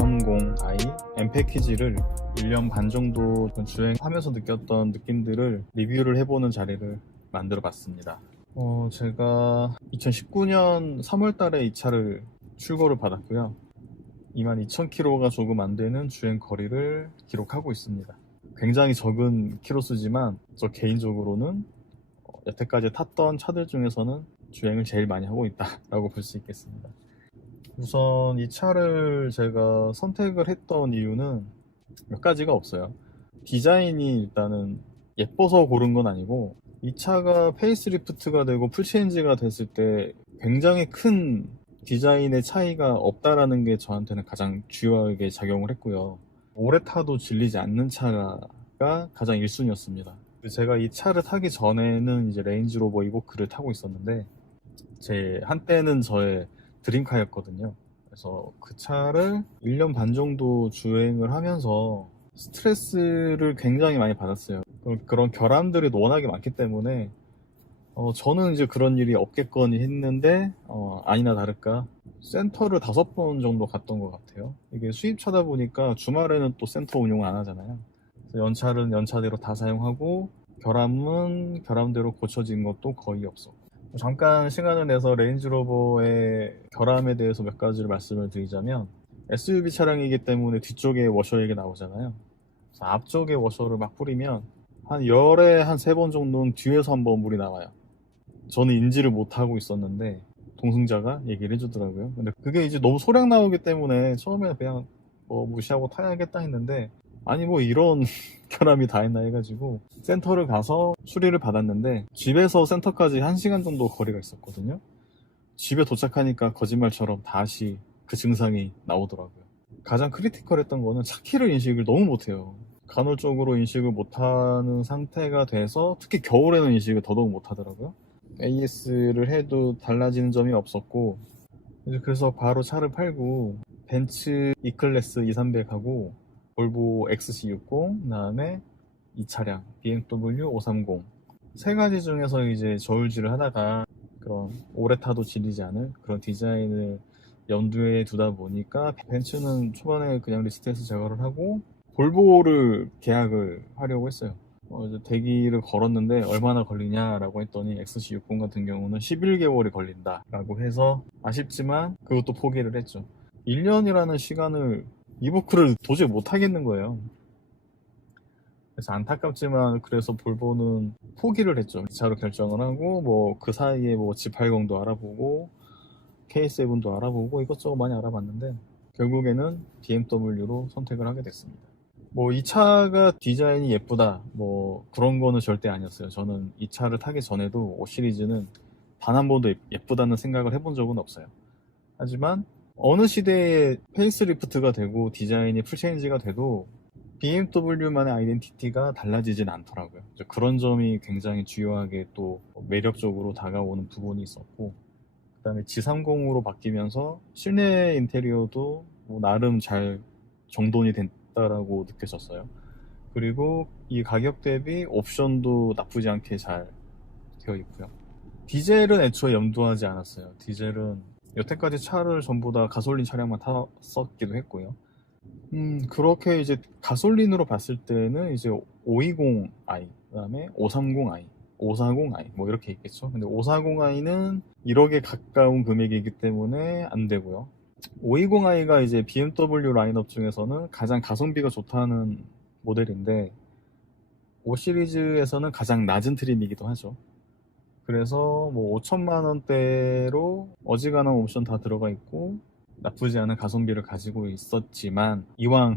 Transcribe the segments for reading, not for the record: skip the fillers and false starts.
530i M 패키지를 1년 반 정도 주행하면서 느꼈던 느낌들을 리뷰를 해보는 자리를 만들어 봤습니다. 제가 2019년 3월 달에 이 차를 출고를 받았고요. 22,000km가 조금 안 되는 주행 거리를 기록하고 있습니다. 굉장히 적은 키로수지만 저 개인적으로는 여태까지 탔던 차들 중에서는 주행을 제일 많이 하고 있다라고 볼 수 있겠습니다. 우선 이 차를 제가 선택을 했던 이유는 몇 가지가 없어요. 디자인이 일단은 예뻐서 고른 건 아니고, 이 차가 페이스리프트가 되고 풀체인지가 됐을 때 굉장히 큰 디자인의 차이가 없다라는 게 저한테는 가장 주요하게 작용을 했고요. 오래 타도 질리지 않는 차가 가장 1순위였습니다. 제가 이 차를 타기 전에는 이제 레인지로버 이보크를 타고 있었는데, 한때는 저의 드림카였거든요. 그래서 그 차를 1년 반 정도 주행을 하면서 스트레스를 굉장히 많이 받았어요. 그런 결함들이 워낙에 많기 때문에 저는 이제 그런 일이 없겠거니 했는데 아니나 다를까 센터를 5번 정도 갔던 것 같아요. 이게 수입차다 보니까 주말에는 또 센터 운영을 안 하잖아요. 그래서 연차는 연차대로 다 사용하고 결함은 결함대로 고쳐진 것도 거의 없었고, 잠깐 시간을 내서 레인지로버의 결함에 대해서 몇 가지를 말씀을 드리자면, SUV 차량이기 때문에 뒤쪽에 워셔액이 나오잖아요. 그래서 앞쪽에 워셔를 막 뿌리면 한 열에 한 3번 정도는 뒤에서 한번 물이 나와요. 저는 인지를 못하고 있었는데 동승자가 얘기를 해주더라고요. 근데 그게 이제 너무 소량 나오기 때문에 처음에는 그냥 무시하고 타야겠다 했는데, 아니 이런 결함이 다 했나 해가지고 센터를 가서 수리를 받았는데, 집에서 센터까지 1시간 정도 거리가 있었거든요. 집에 도착하니까 거짓말처럼 다시 그 증상이 나오더라고요. 가장 크리티컬했던 거는 차 키를 인식을 너무 못해요. 간헐적으로 인식을 못하는 상태가 돼서 특히 겨울에는 인식을 더더욱 못하더라고요. AS를 해도 달라지는 점이 없었고, 그래서 바로 차를 팔고 벤츠 E클래스 2300하고 볼보 XC60, 그 다음에 이 차량 BMW 530 세 가지 중에서 이제 저울질을 하다가 그런 오래 타도 질리지 않은 그런 디자인을 염두에 두다 보니까 벤츠는 초반에 그냥 리스트에서 제거를 하고 볼보를 계약을 하려고 했어요. 이제 대기를 걸었는데 얼마나 걸리냐라고 했더니 XC60 같은 경우는 11개월이 걸린다라고 해서 아쉽지만 그것도 포기를 했죠. 1년이라는 시간을 이부크를 도저히 못 하겠는 거예요. 그래서 안타깝지만 그래서 볼보는 포기를 했죠. 이 차로 결정을 하고 그 사이에 G80도 알아보고 K7도 알아보고 이것저것 많이 알아봤는데 결국에는 BMW로 선택을 하게 됐습니다. 이 차가 디자인이 예쁘다 그런 거는 절대 아니었어요. 저는 이 차를 타기 전에도 5 시리즈는 단 한 번도 예쁘다는 생각을 해본 적은 없어요. 하지만 어느 시대에 페이스리프트가 되고 디자인이 풀체인지가 돼도 BMW만의 아이덴티티가 달라지진 않더라고요. 그런 점이 굉장히 주요하게 또 매력적으로 다가오는 부분이 있었고, 그 다음에 G30으로 바뀌면서 실내 인테리어도 나름 잘 정돈이 됐다라고 느껴졌어요. 그리고 이 가격 대비 옵션도 나쁘지 않게 잘 되어 있고요. 디젤은 애초에 염두하지 않았어요. 디젤은 여태까지 차를 전부 다 가솔린 차량만 탔었기도 했고요. 그렇게 이제 가솔린으로 봤을 때는 이제 520i, 그 다음에 530i, 540i 이렇게 있겠죠. 근데 540i는 1억에 가까운 금액이기 때문에 안 되고요. 520i가 이제 BMW 라인업 중에서는 가장 가성비가 좋다는 모델인데 5 시리즈에서는 가장 낮은 트림이기도 하죠. 그래서 5천만 원대로 어지간한 옵션 다 들어가 있고 나쁘지 않은 가성비를 가지고 있었지만, 이왕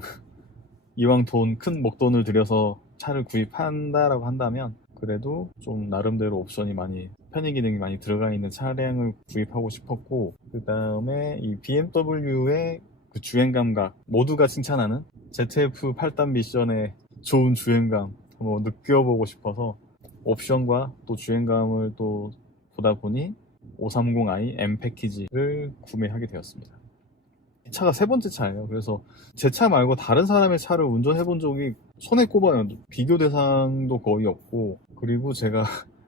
큰 목돈을 들여서 차를 구입한다라고 한다면 그래도 좀 나름대로 옵션이 많이, 편의 기능이 많이 들어가 있는 차량을 구입하고 싶었고, 그 다음에 이 BMW의 그 주행 감각, 모두가 칭찬하는 ZF 8단 미션의 좋은 주행감 느껴보고 싶어서 옵션과 또 주행감을 또 보다 보니 530i M 패키지를 구매하게 되었습니다. 이 차가 3번째 차예요. 그래서 제 차 말고 다른 사람의 차를 운전해 본 적이 손에 꼽아요. 비교 대상도 거의 없고, 그리고 제가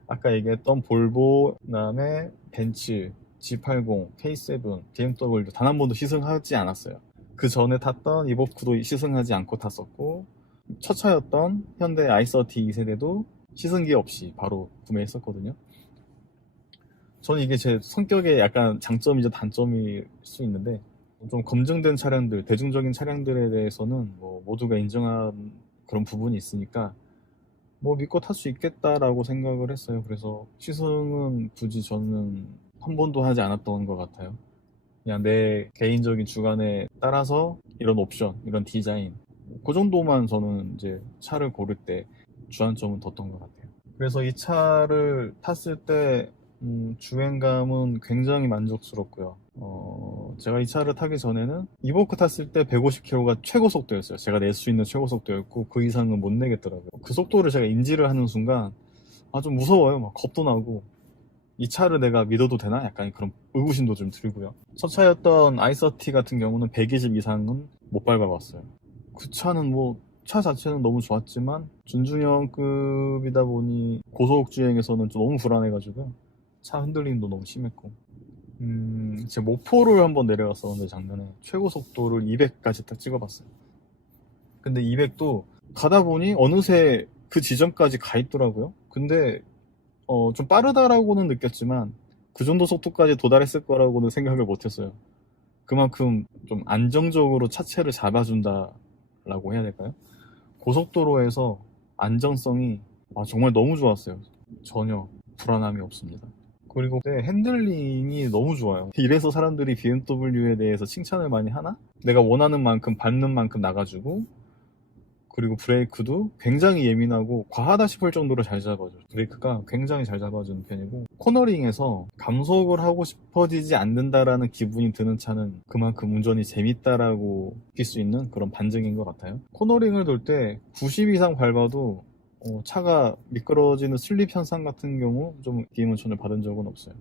아까 얘기했던 볼보, 그다음에 벤츠, G80, K7, BMW 단 한 번도 시승하지 않았어요. 그 전에 탔던 이보쿠도 시승하지 않고 탔었고, 첫 차였던 현대 i30 2세대도 시승기 없이 바로 구매했었거든요. 저는 이게 제 성격의 약간 장점이자 단점일 수 있는데, 좀 검증된 차량들, 대중적인 차량들에 대해서는 뭐 모두가 인정한 그런 부분이 있으니까 뭐 믿고 탈 수 있겠다라고 생각을 했어요. 그래서 시승은 굳이 저는 한 번도 하지 않았던 것 같아요. 그냥 내 개인적인 주관에 따라서 이런 옵션, 이런 디자인, 그 정도만 저는 이제 차를 고를 때 주안점은 뒀던 것 같아요. 그래서 이 차를 탔을 때 주행감은 굉장히 만족스럽고요. 제가 이 차를 타기 전에는 이보크 탔을 때 150km가 최고 속도였어요. 제가 낼 수 있는 최고 속도였고 그 이상은 못 내겠더라고요. 그 속도를 제가 인지를 하는 순간 좀 무서워요. 막 겁도 나고 이 차를 내가 믿어도 되나? 약간 그런 의구심도 좀 들고요. 첫 차였던 i30 같은 경우는 120 이상은 못 밟아봤어요. 그 차는 뭐 차 자체는 너무 좋았지만 준중형급이다 보니 고속 주행에서는 좀 너무 불안해가지고요. 차 흔들림도 너무 심했고 제 목포를 한번 내려갔었는데 작년에 최고 속도를 200까지 딱 찍어봤어요. 근데 200도 가다 보니 어느새 그 지점까지 가 있더라고요. 근데 좀 빠르다라고는 느꼈지만 그 정도 속도까지 도달했을 거라고는 생각을 못했어요. 그만큼 좀 안정적으로 차체를 잡아준다라고 해야 될까요? 고속도로에서 안정성이 정말 너무 좋았어요. 전혀 불안함이 없습니다. 그리고 핸들링이 너무 좋아요. 이래서 사람들이 BMW에 대해서 칭찬을 많이 하나? 내가 원하는 만큼 밟는 만큼 나가주고, 그리고 브레이크도 굉장히 예민하고 과하다 싶을 정도로 잘 잡아줘요. 브레이크가 굉장히 잘 잡아주는 편이고, 코너링에서 감속을 하고 싶어지지 않는다라는 기분이 드는 차는 그만큼 운전이 재밌다라고 느낄 수 있는 그런 반증인 것 같아요. 코너링을 돌 때 90 이상 밟아도 차가 미끄러지는 슬립 현상 같은 경우 좀 느낌은 전혀 받은 적은 없어요.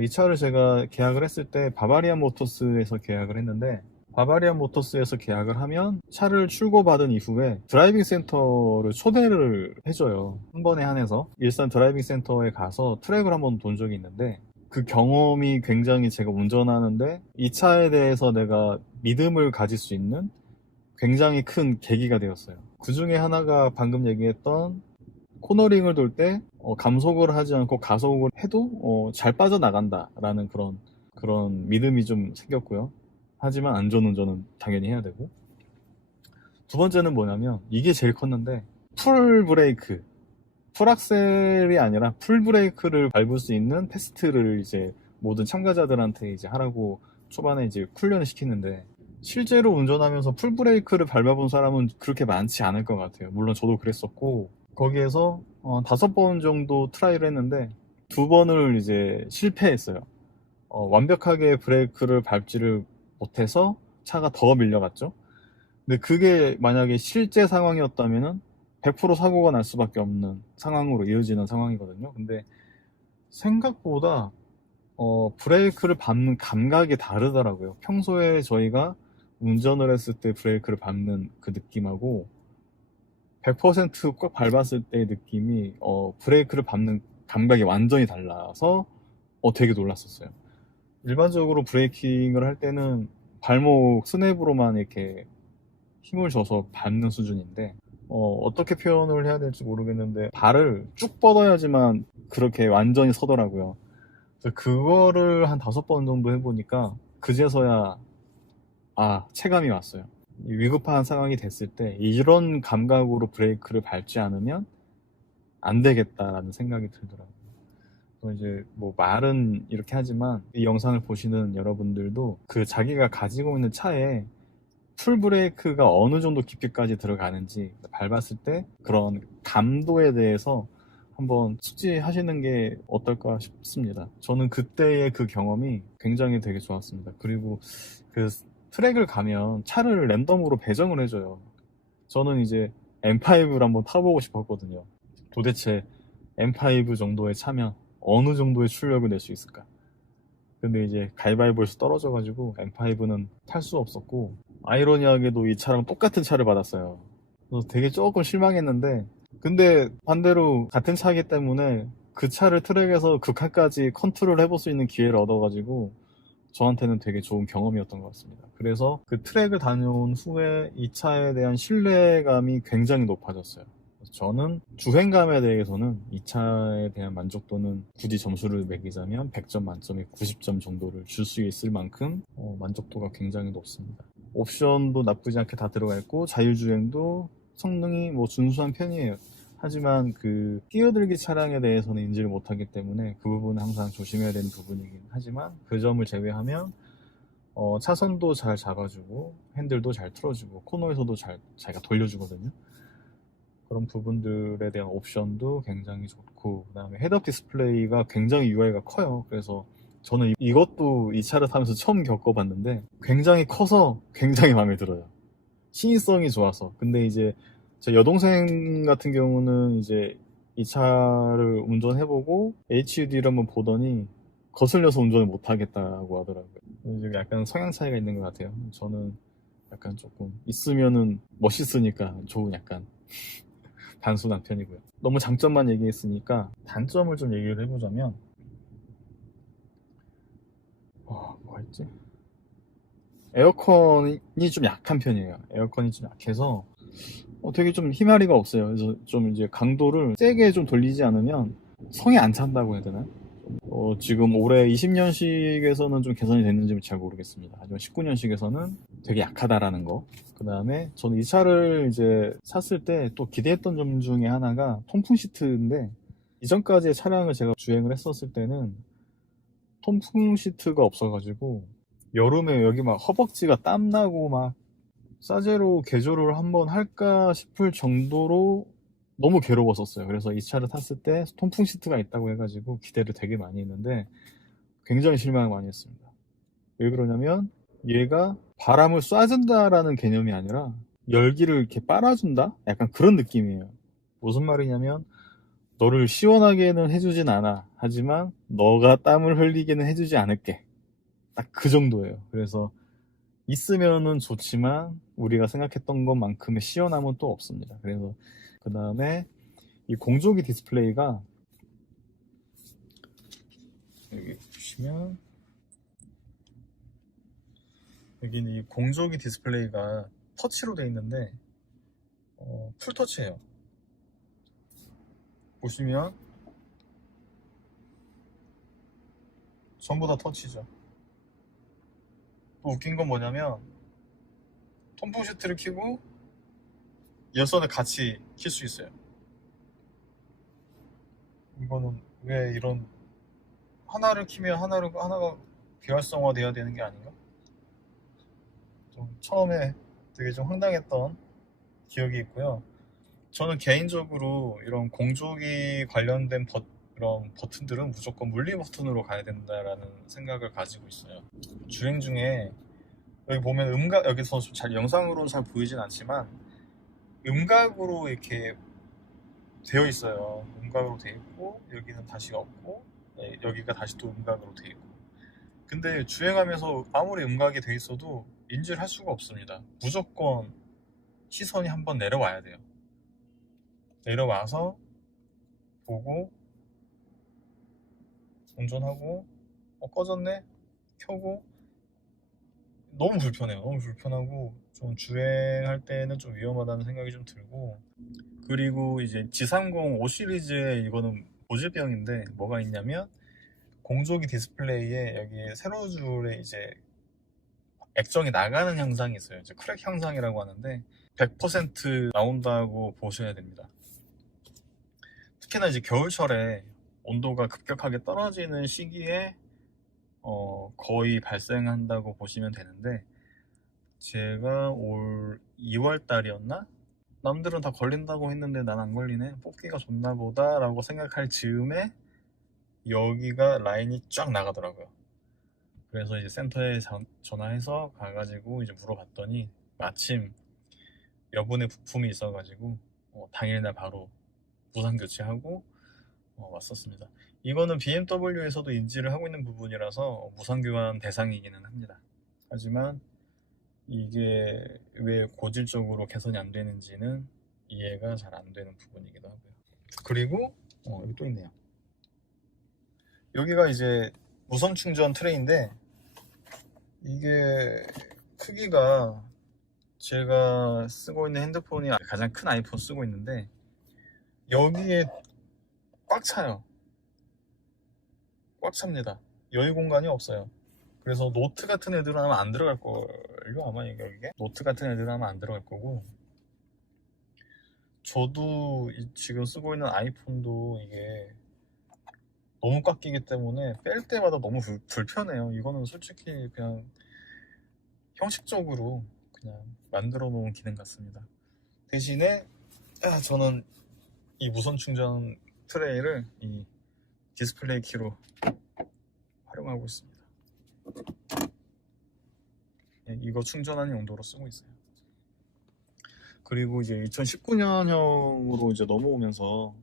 이 차를 제가 계약을 했을 때 바바리안 모터스에서 계약을 했는데, 바바리안 모터스에서 계약을 하면 차를 출고받은 이후에 드라이빙 센터를 초대를 해줘요. 한 번에 한해서 일산 드라이빙 센터에 가서 트랙을 한번 돈 적이 있는데, 그 경험이 굉장히 제가 운전하는데 이 차에 대해서 내가 믿음을 가질 수 있는 굉장히 큰 계기가 되었어요. 그 중에 하나가 방금 얘기했던 코너링을 돌 때 감속을 하지 않고 가속을 해도 잘 빠져나간다라는 그런 믿음이 좀 생겼고요. 하지만 안전운전은 당연히 해야 되고, 두 번째는 뭐냐면 이게 제일 컸는데, 풀 브레이크, 풀악셀이 아니라 풀 브레이크를 밟을 수 있는 테스트를 이제 모든 참가자들한테 이제 하라고 초반에 이제 훈련을 시키는데, 실제로 운전하면서 풀 브레이크를 밟아본 사람은 그렇게 많지 않을 것 같아요. 물론 저도 그랬었고, 거기에서 5번 정도 트라이를 했는데 2번을 이제 실패했어요. 완벽하게 브레이크를 밟지를 못해서 차가 더 밀려갔죠. 근데 그게 만약에 실제 상황이었다면은 100% 사고가 날 수밖에 없는 상황으로 이어지는 상황이거든요. 근데 생각보다 브레이크를 밟는 감각이 다르더라고요. 평소에 저희가 운전을 했을 때 브레이크를 밟는 그 느낌하고 100%꽉 밟았을 때의 느낌이 브레이크를 밟는 감각이 완전히 달라서 되게 놀랐었어요. 일반적으로 브레이킹을 할 때는 발목 스냅으로만 이렇게 힘을 줘서 밟는 수준인데 어떻게 표현을 해야 될지 모르겠는데 발을 쭉 뻗어야지만 그렇게 완전히 서더라고요. 그래서 그거를 한 5번 정도 해보니까 그제서야 체감이 왔어요. 위급한 상황이 됐을 때 이런 감각으로 브레이크를 밟지 않으면 안 되겠다라는 생각이 들더라고요. 이제 뭐 말은 이렇게 하지만 이 영상을 보시는 여러분들도 그 자기가 가지고 있는 차에 풀 브레이크가 어느 정도 깊이까지 들어가는지 밟았을 때 그런 감도에 대해서 한번 숙지하시는 게 어떨까 싶습니다. 저는 그때의 그 경험이 굉장히 되게 좋았습니다. 그리고 그 트랙을 가면 차를 랜덤으로 배정을 해줘요. 저는 이제 M5를 한번 타보고 싶었거든요. 도대체 M5 정도의 차면 어느 정도의 출력을 낼 수 있을까? 근데 이제 가위바위보에서 떨어져가지고 M5는 탈 수 없었고, 아이러니하게도 이 차랑 똑같은 차를 받았어요. 그래서 되게 조금 실망했는데, 근데 반대로 같은 차이기 때문에 그 차를 트랙에서 극한까지 컨트롤 해볼 수 있는 기회를 얻어가지고 저한테는 되게 좋은 경험이었던 것 같습니다. 그래서 그 트랙을 다녀온 후에 이 차에 대한 신뢰감이 굉장히 높아졌어요. 저는 주행감에 대해서는 이 차에 대한 만족도는 굳이 점수를 매기자면 100점 만점에 90점 정도를 줄 수 있을 만큼 만족도가 굉장히 높습니다. 옵션도 나쁘지 않게 다 들어가 있고 자율주행도 성능이 뭐 준수한 편이에요. 하지만 그 끼어들기 차량에 대해서는 인지를 못하기 때문에 그 부분은 항상 조심해야 되는 부분이긴 하지만 그 점을 제외하면 차선도 잘 잡아주고 핸들도 잘 틀어주고 코너에서도 잘 자기가 돌려주거든요. 그런 부분들에 대한 옵션도 굉장히 좋고, 그 다음에 헤드업 디스플레이가 굉장히 UI가 커요. 그래서 저는 이것도 이 차를 타면서 처음 겪어봤는데 굉장히 커서 굉장히 마음에 들어요. 시인성이 좋아서. 근데 이제 제 여동생 같은 경우는 이제 이 차를 운전해보고 HUD를 한번 보더니 거슬려서 운전을 못하겠다고 하더라고요. 이제 약간 성향 차이가 있는 것 같아요. 저는 약간 조금 있으면은 멋있으니까 좋은 약간 단순한 편이고요. 너무 장점만 얘기했으니까 단점을 좀 얘기를 해보자면 뭐가 있지? 에어컨이 좀 약한 편이에요. 에어컨이 좀 약해서 되게 좀 힘앓이가 없어요. 그래서 좀 이제 강도를 세게 좀 돌리지 않으면 성에 안 찬다고 해야 되나요? 지금 올해 20년식에서는 좀 개선이 됐는지 잘 모르겠습니다. 하지만 19년식에서는 되게 약하다라는 거. 그 다음에 저는 이 차를 이제 샀을 때 또 기대했던 점 중에 하나가 통풍 시트인데, 이전까지의 차량을 제가 주행을 했었을 때는 통풍 시트가 없어가지고 여름에 여기 막 허벅지가 땀나고 막 싸제로 개조를 한번 할까 싶을 정도로 너무 괴로웠었어요. 그래서 이 차를 탔을 때 통풍 시트가 있다고 해가지고 기대를 되게 많이 했는데 굉장히 실망을 많이 했습니다. 왜 그러냐면 얘가 바람을 쏴준다라는 개념이 아니라 열기를 이렇게 빨아준다? 약간 그런 느낌이에요. 무슨 말이냐면 너를 시원하게는 해주진 않아. 하지만 너가 땀을 흘리게는 해주지 않을게. 딱 그 정도예요. 그래서 있으면은 좋지만 우리가 생각했던 것만큼의 시원함은 또 없습니다. 그래서 그 다음에 이 공조기 디스플레이가 여기 보시면 여기는 이 공조기 디스플레이가 터치로 되어 있는데 풀터치예요. 보시면 전부 다 터치죠. 또 웃긴 건 뭐냐면 통풍 시트를 켜고 열선을 같이 킬 수 있어요. 이거는 왜 이런 하나를 키면 하나가 비활성화 돼야 되는 게 아닌가? 좀 처음에 되게 좀 황당했던 기억이 있고요. 저는 개인적으로 이런 공조기 관련된 이런 버튼들은 무조건 물리 버튼으로 가야 된다라는 생각을 가지고 있어요. 주행 중에 여기 보면 여기서 잘 영상으로는 잘 보이진 않지만 음각으로 이렇게 되어 있어요. 음각으로 되어 있고 여기는 다시 없고 여기가 다시 또 음각으로 되어 있고. 근데 주행하면서 아무리 음각이 되어 있어도 인지를 할 수가 없습니다. 무조건 시선이 한번 내려와야 돼요. 내려와서 보고 운전하고 꺼졌네? 켜고. 너무 불편해요. 너무 불편하고 좀 주행할 때는 좀 위험하다는 생각이 좀 들고, 그리고 이제 G30 5 시리즈에 이거는 고질병인데 뭐가 있냐면 공조기 디스플레이에 여기 세로 줄에 이제 액정이 나가는 현상이 있어요. 이제 크랙 현상이라고 하는데 100% 나온다고 보셔야 됩니다. 특히나 이제 겨울철에 온도가 급격하게 떨어지는 시기에 거의 발생한다고 보시면 되는데, 제가 올 2월 달이었나? 남들은 다 걸린다고 했는데 난 안 걸리네, 뽑기가 좋나 보다 라고 생각할 즈음에 여기가 라인이 쫙 나가더라고요. 그래서 이제 센터에 전화해서 가가지고 이제 물어봤더니 마침 여분의 부품이 있어가지고 당일날 바로 무상 교체하고 왔었습니다. 이거는 BMW에서도 인지를 하고 있는 부분이라서 무상 교환 대상이기는 합니다. 하지만 이게 왜 고질적으로 개선이 안 되는지는 이해가 잘 안 되는 부분이기도 하고요. 그리고 여기 또 있네요. 여기가 이제 무선 충전 트레이인데 이게 크기가 제가 쓰고 있는 핸드폰이 가장 큰 아이폰 쓰고 있는데 여기에 꽉 차요. 꽉 찹니다. 여유 공간이 없어요. 그래서 노트 같은 애들은 아마 안 들어갈 걸요. 아마 이게 노트 같은 애들은 아마 안 들어갈 거고, 저도 지금 쓰고 있는 아이폰도 이게 너무 꽉 끼기 때문에 뺄 때마다 너무 불편해요. 이거는 솔직히 그냥 형식적으로 그냥 만들어 놓은 기능 같습니다. 대신에 저는 이 무선 충전 트레이를 이 디스플레이 키로 활용하고 있습니다. 이거 충전하는 용도로 쓰고 있어요. 그리고 이제 2019년형으로 이제 넘어오면서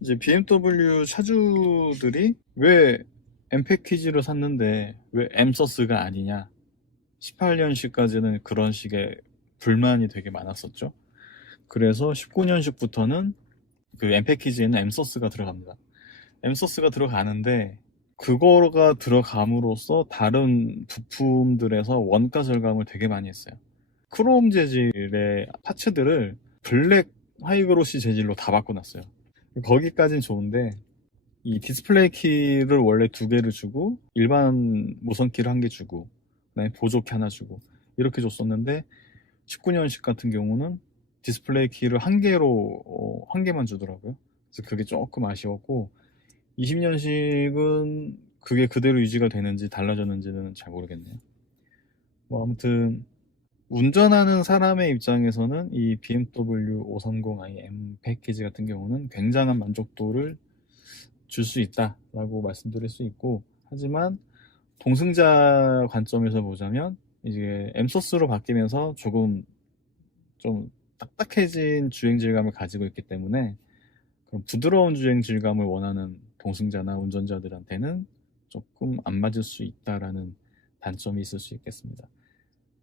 이제 BMW 차주들이 왜 M 패키지를 샀는데 왜 M 서스가 아니냐, 18년식까지는 그런 식의 불만이 되게 많았었죠. 그래서 19년식부터는 그 M 패키지에는 M 서스가 들어갑니다. M 서스가 들어가는데 그거가 들어감으로써 다른 부품들에서 원가 절감을 되게 많이 했어요. 크롬 재질의 파츠들을 블랙 하이그로시 재질로 다 바꿔놨어요. 거기까진 좋은데 이 디스플레이 키를 원래 2개를 주고 일반 무선 키를 1개 주고 그다음에 보조키 하나 주고 이렇게 줬었는데 19년식 같은 경우는 디스플레이 키를 1개로 1개만 주더라고요. 그래서 그게 조금 아쉬웠고, 20년식은 그게 그대로 유지가 되는지 달라졌는지는 잘 모르겠네요. 뭐 아무튼 운전하는 사람의 입장에서는 이 BMW 530i M 패키지 같은 경우는 굉장한 만족도를 줄 수 있다라고 말씀드릴 수 있고, 하지만 동승자 관점에서 보자면 이제 M 소스로 바뀌면서 조금 좀 딱딱해진 주행 질감을 가지고 있기 때문에 그런 부드러운 주행 질감을 원하는 동승자나 운전자들한테는 조금 안 맞을 수 있다라는 단점이 있을 수 있겠습니다.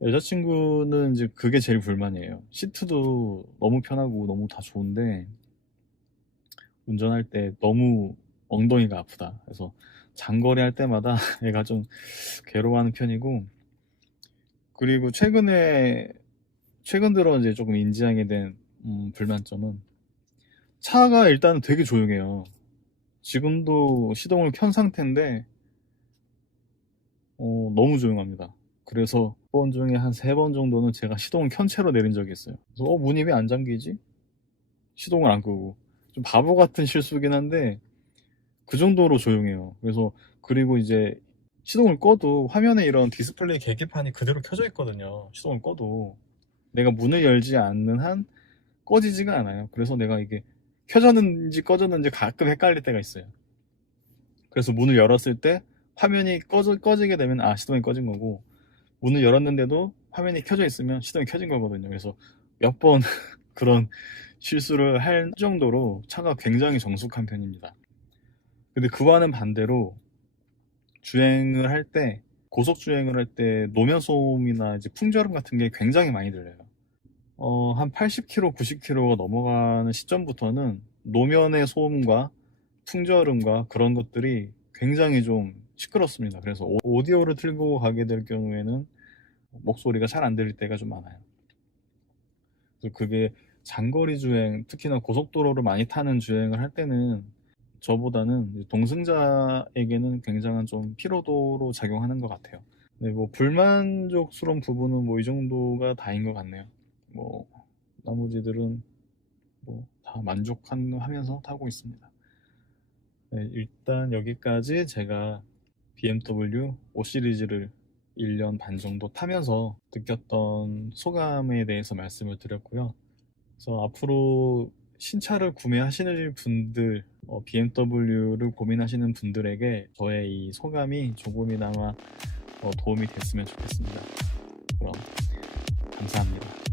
여자친구는 이제 그게 제일 불만이에요. 시트도 너무 편하고 너무 다 좋은데 운전할 때 너무 엉덩이가 아프다. 그래서 장거리 할 때마다 애가 좀 괴로워하는 편이고, 그리고 최근 들어 이제 조금 인지하게 된 불만점은 차가 일단 되게 조용해요. 지금도 시동을 켠 상태인데 너무 조용합니다. 그래서 번 중에 한 3번 정도는 제가 시동을 켠 채로 내린 적이 있어요. 그래서 문이 왜 안 잠기지? 시동을 안 끄고. 좀 바보 같은 실수긴 한데 그 정도로 조용해요. 그래서 그리고 이제 시동을 꺼도 화면에 이런 디스플레이 계기판이 그대로 켜져 있거든요. 시동을 꺼도 내가 문을 열지 않는 한 꺼지지가 않아요. 그래서 내가 이게 켜졌는지 꺼졌는지 가끔 헷갈릴 때가 있어요. 그래서 문을 열었을 때 화면이 꺼지게 되면 시동이 꺼진 거고, 문을 열었는데도 화면이 켜져 있으면 시동이 켜진 거거든요. 그래서 몇 번 그런 실수를 할 정도로 차가 굉장히 정숙한 편입니다. 근데 그와는 반대로 주행을 할 때, 고속 주행을 할 때 노면 소음이나 이제 풍절음 같은 게 굉장히 많이 들려요. 한 80km, 90km가 넘어가는 시점부터는 노면의 소음과 풍절음과 그런 것들이 굉장히 좀 시끄럽습니다. 그래서 오디오를 틀고 가게 될 경우에는 목소리가 잘 안 들릴 때가 좀 많아요. 그래서 그게 장거리 주행, 특히나 고속도로를 많이 타는 주행을 할 때는 저보다는 동승자에게는 굉장한 좀 피로도로 작용하는 것 같아요. 네, 뭐 불만족스러운 부분은 뭐 이 정도가 다인 것 같네요. 뭐 나머지들은 뭐 다 만족하면서 타고 있습니다. 네, 일단 여기까지 제가 BMW 5 시리즈를 1년 반 정도 타면서 느꼈던 소감에 대해서 말씀을 드렸고요. 그래서 앞으로 신차를 구매하시는 분들, BMW를 고민하시는 분들에게 저의 이 소감이 조금이나마 도움이 됐으면 좋겠습니다. 그럼 감사합니다.